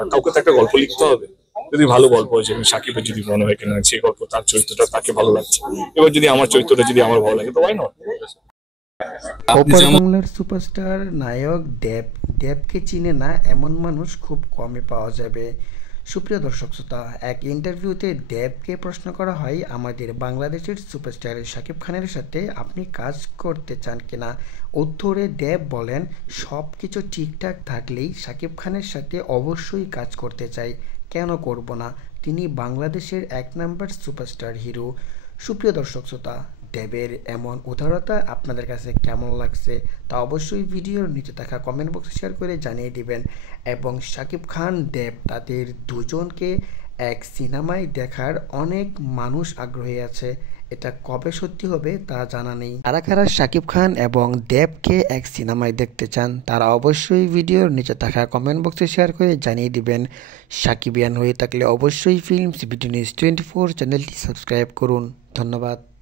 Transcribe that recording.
আর কাউকে তো একটা গল্প লিখতে হবে। যদি ভালো গল্প হয়, যেমন সাকিবের যদি মনে হয় কিনা সেই গল্প তার চরিত্রটা তাকে ভালো লাগছে, এবার যদি আমার চরিত্রটা যদি আমার ভালো লাগে তো ওয়াই নট। আপনি ওপার যেমন বাংলার সুপারস্টার নায়ক দেব। দেবকে চিনে না এমন মানুষ খুব কমই পাওয়া যাবে। সুপ্রিয় দর্শক শ্রোতা, এক ইন্টারভিউতে দেবকে প্রশ্ন করা হয় আমাদের বাংলাদেশের সুপারস্টার শাকিব খানের সাথে আপনি কাজ করতে চান কিনা। উত্তরে দেব বলেন, সব কিছু ঠিকঠাক থাকলেই শাকিব খানের সাথে অবশ্যই কাজ করতে চাই, কেন করব না, তিনি বাংলাদেশের এক নাম্বার সুপারস্টার হিরো। সুপ্রিয় দর্শক শ্রোতা, দেবের এমন উদারতা আপনাদের কাছে কেমন লাগছে তা অবশ্যই ভিডিওর নিচে থাকা কমেন্ট বক্সে শেয়ার করে জানিয়ে দিবেন। এবং শাকিব খান দেব তাদের দুজনকে এক সিনেমায় দেখার অনেক মানুষ আগ্রহী আছে। এটা কবে সত্যি হবে তা জানা নেই। কারা কারা শাকিব খান এবং দেবকে এক সিনেমায় দেখতে চান তারা অবশ্যই ভিডিওর নিচে থাকা কমেন্ট বক্সে শেয়ার করে জানিয়ে দিবেন। সাকিবিয়ান হয়ে থাকলে অবশ্যই ফিল্মস বিডি নিউজ 24 চ্যানেলটি সাবস্ক্রাইব করুন। ধন্যবাদ।